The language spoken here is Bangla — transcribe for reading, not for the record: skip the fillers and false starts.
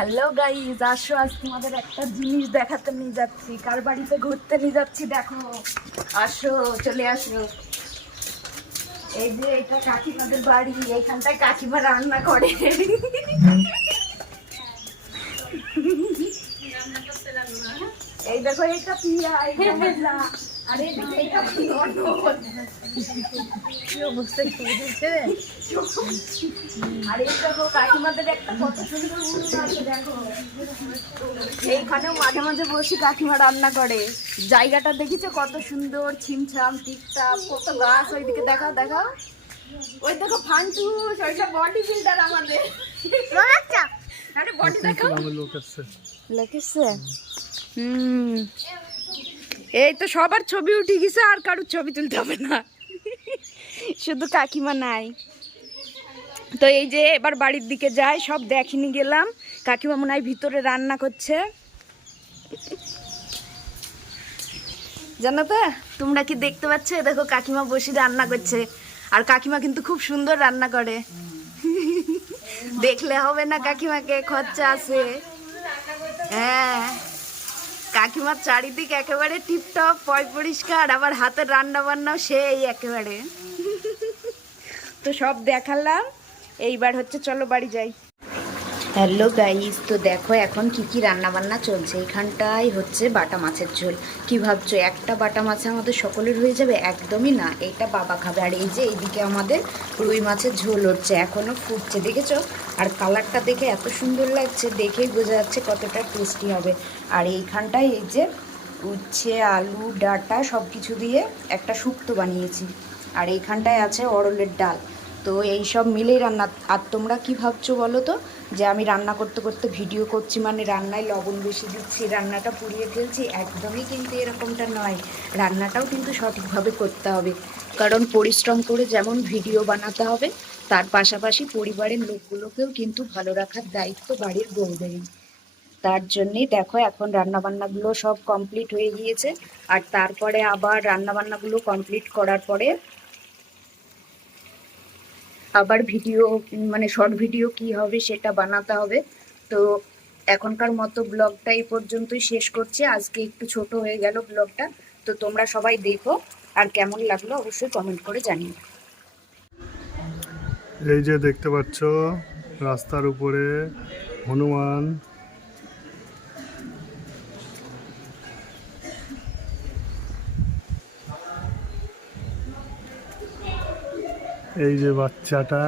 হ্যালো গাইস, আসো আজ তোমাদের একটা জিনিস দেখাতে নিয়ে যাচ্ছি। কার বাড়িতে ঘুরতে নিয়ে যাচ্ছি দেখো। আসো, চলে আসো। এই যে এটা কাকিমাদের বাড়ি, এইখানটায় কাকিমা রান্না করে। এই দেখো, এটা পিয়া, এটা মজলা, আর এটা ননদ। কি অবস্থা বুঝেছে? আর এই দেখো কাকিমাদের একটা কত সুন্দর উনুন আছে দেখো। এইখানেও মাঝে মাঝে বসে কাকিমা রান্না করে। জায়গাটা দেখেছো কত সুন্দর, ছিমছাম টিপটাপ, কত গাছ। ওইদিকে দেখাও দেখাও, ওই দেখো ফান্টুস, ওইটা বডি বিল্ডার আমাদের। আরে বডি দেখাও, লোক এসছে। এই তো সবার ছবি উঠে গেছে, আর কারোর ছবি তুলতে হবে না, শুধু কাকিমা নাই। তো এই যে এবার বাড়ির দিকে যাই, সব দেখিনি গেলাম। কাকিমা মনে হয় ভিতরে রান্না করছে, জানো তো? তোমরা কি দেখতে পাচ্ছ? দেখো কাকিমা বসে রান্না করছে। আর কাকিমা কিন্তু খুব সুন্দর রান্না করে। দেখলে হবে না, কাকিমাকে খরচা আছে। হ্যাঁ, কাকিমার চারিদিক একেবারে টিপটপ, পয় পরিষ্কার, আবার হাতের রান্না বান্নাও সেই একেবারে। তো সব দেখালাম, এইবার হচ্ছে চলো বাড়ি যাই। হ্যালো গাইস, তো দেখো এখন কি কি রান্না বান্না চলছে। এখানটাই হচ্ছে বাটা মাছের ঝোল। কি ভাবছো একটা বাটা মাছে আমাদের সকলের হয়ে যাবে? একদমই না, এটা বাবা খাবে। আর এই যে এইদিকে আমাদের রুই মাছের ঝোল হচ্ছে, এখনও ফুটছে, দেখেছো? আর কালারটা দেখে এত সুন্দর লাগছে, দেখেই বোঝা যাচ্ছে কতটা টেস্টি হবে। আর এইখানটায় এই যে উচ্ছে, আলু, ডাঁটা সব কিছু দিয়ে একটা শুক্তো বানিয়েছি। আর এইখানটায় আছে অরলের ডাল। তো এই সব মিলেই রান্না। আর তোমরা কি ভাবছো বলো তো, যে আমি রান্না করতে করতে ভিডিও করছি মানে রান্নায় লবণ বেশি দিচ্ছি, রান্নাটা পুড়িয়ে ফেলছি? একদমই কিন্তু এরকমটা নয়। রান্নাটাও কিন্তু সঠিকভাবে করতে হবে, কারণ পরিশ্রম করে যেমন ভিডিও বানাতে হবে, তার পাশাপাশি পরিবারের লোকগুলোকেও কিন্তু ভালো রাখার দায়িত্ব বাড়ির বউদেরই। তার জন্যেই দেখো এখন রান্নাবান্নাগুলো সব কমপ্লিট হয়ে গিয়েছে। আর তারপরে আবার রান্নাবান্নাগুলো কমপ্লিট করার পরে আবার ভিডিও, মানে শর্ট ভিডিও কি হবে সেটা বানাতে হবে। তো এখনকার মতো ব্লগটা এই পর্যন্তই শেষ করছি। আজকে একটু ছোট হয়ে গেল ব্লগটা। তো তোমরা সবাই দেখো, আর কেমন লাগলো অবশ্যই কমেন্ট করে জানিও। এই যে দেখতে পাচ্ছ রাস্তার উপরে হনুমান, এই যে বাচ্চাটা।